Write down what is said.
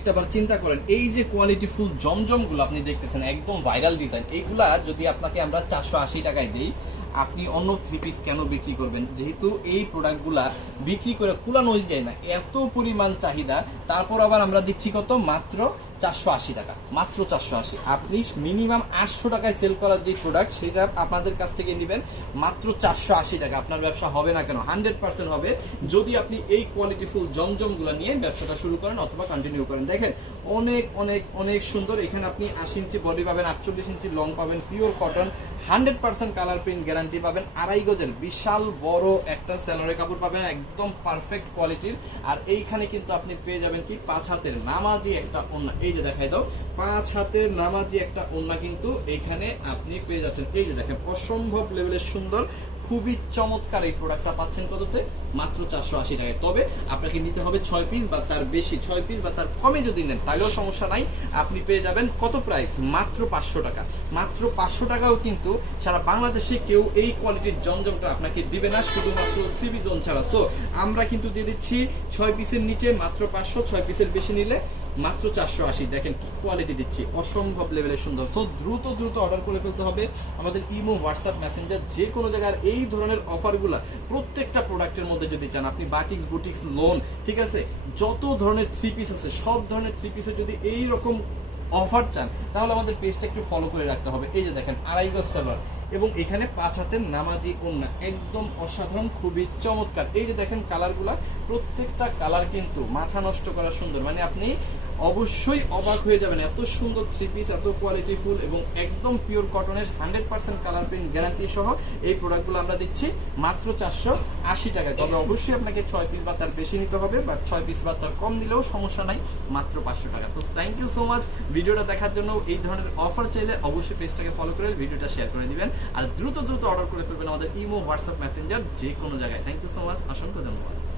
একটাবার চিন্তা করেন, এই যে কোয়ালিটি ফুল জমজমগুলো আপনি দেখতেছেন একদম ভাইরাল ডিজাইন, এইগুলা যদি আপনাকে আমরা 480 টাকায় দিই, আপনি অন্য থ্রি পিস কেন বিক্রি করবেন? যেহেতু এই প্রোডাক্টগুলা বিক্রি করে কুলানো যায় না, এত পরিমাণ চাহিদা, তারপর আবার আমরা দিচ্ছি কত? মাত্র 480 টাকা, মাত্র 480। আপনি মিনিমাম 800 টাকায় সেল করার যে প্রোডাক্ট, সেটা আপনাদের কাছ থেকে নেবেন মাত্র 480 টাকা। আপনার ব্যবসা হবে না কেন? 100% হবে যদি আপনি এই কোয়ালিটি ফুল জমজমগুলো নিয়ে ব্যবসাটা শুরু করেন অথবা কন্টিনিউ করেন। দেখেন অনেক অনেক অনেক সুন্দর। এখানে আপনি 80 ইঞ্চি বডি পাবেন, 48 ইঞ্চি লং পাবেন, pure cotton, 100% colour print guarantee পাবেন, 2.5 গজের বিশাল বড় একটা সেলরের কাপড় পাবেন, একদম পারফেক্ট কোয়ালিটির। আর এইখানে কিন্তু আপনি পেয়ে যাবেন কি 5 হাতের নামাজি একটা ওড়না। এই যে দেখাই দাও, 5 হাতের নামাজি একটা ওড়না কিন্তু এইখানে আপনি পেয়ে যাচ্ছেন। এই যে দেখেন অসম্ভব লেভেলের সুন্দর, খুবই চমৎকার এই প্রোডাক্টটা পাচ্ছেন কততে? মাত্র 480 টাকায়। তবে আপনাকে নিতে হবে 6 পিস বা তার বেশি, 6 পিস বা তার কমে যদি নেন তাহলেও সমস্যা নাই। আপনি পেয়ে যাবেন কত প্রাইস? মাত্র 500 টাকা। মাত্র 500 টাকাও কিন্তু সারা বাংলাদেশে কেউ এই কোয়ালিটির জমজমটা আপনাকে দিবে না, শুধুমাত্র সিবি জোন ছাড়া। সো আমরা কিন্তু দিয়ে দিচ্ছি 6 পিসের নিচে মাত্র 500, 6 পিসের বেশি নিলে মাত্র 480। দেখেন কি কোয়ালিটি দিচ্ছি, অসম্ভব লেভেলের সুন্দর। সো দ্রুত দ্রুত অর্ডার করে ফেলতে হবে। আমাদের ইমো, হোয়াটসঅ্যাপ, মেসেঞ্জার যে কোনো জায়গার এই ধরনের অফারগুলা প্রত্যেকটা প্রোডাক্টের মধ্যে যদি চান আপনি, বাটিক্স, বুটিক্স, লোন, ঠিক আছে, যত ধরনের থ্রি পিস আছে সব ধরনের থ্রি পিসে যদি এই রকম অফার চান তাহলে আমাদের পেজটা একটু ফলো করে রাখতে হবে। এই যে দেখেন 2.5 গজ সালোয়ার এবং এখানে 5 হাতের নামাজি ওড়না, একদম অসাধারণ, খুবই চমৎকার। এই যে দেখেন কালারগুলা, প্রত্যেকটা কালার কিন্তু মাথা নষ্ট করা সুন্দর, মানে আপনি অবশ্যই অবাক হয়ে যাবেন। এত সুন্দর থ্রি পিস, এত কোয়ালিটি ফুল এবং একদম পিওর কটনের 100% কালার প্রিন্ট গ্যারান্টি সহ এই প্রোডাক্টগুলো আমরা দিচ্ছি মাত্র 480 টাকায়। তবে অবশ্যই আপনাকে 6 পিস বা তার বেশি নিতে হবে, বা 6 পিস বা তার কম দিলেও সমস্যা নাই, মাত্র 500 টাকা। তো থ্যাংক ইউ সো মাচ ভিডিওটা দেখার জন্য। এই ধরনের অফার চাইলে অবশ্যই পেজটাকে ফলো করে ভিডিওটা শেয়ার করে দিবেন, আর দ্রুত দ্রুত অর্ডার করে ফেলবেন আমাদের ইমো, হোয়াটসঅ্যাপ, মেসেঞ্জার যে কোনো জায়গায়। থ্যাংক ইউ সো মাচ, অসংখ্য ধন্যবাদ।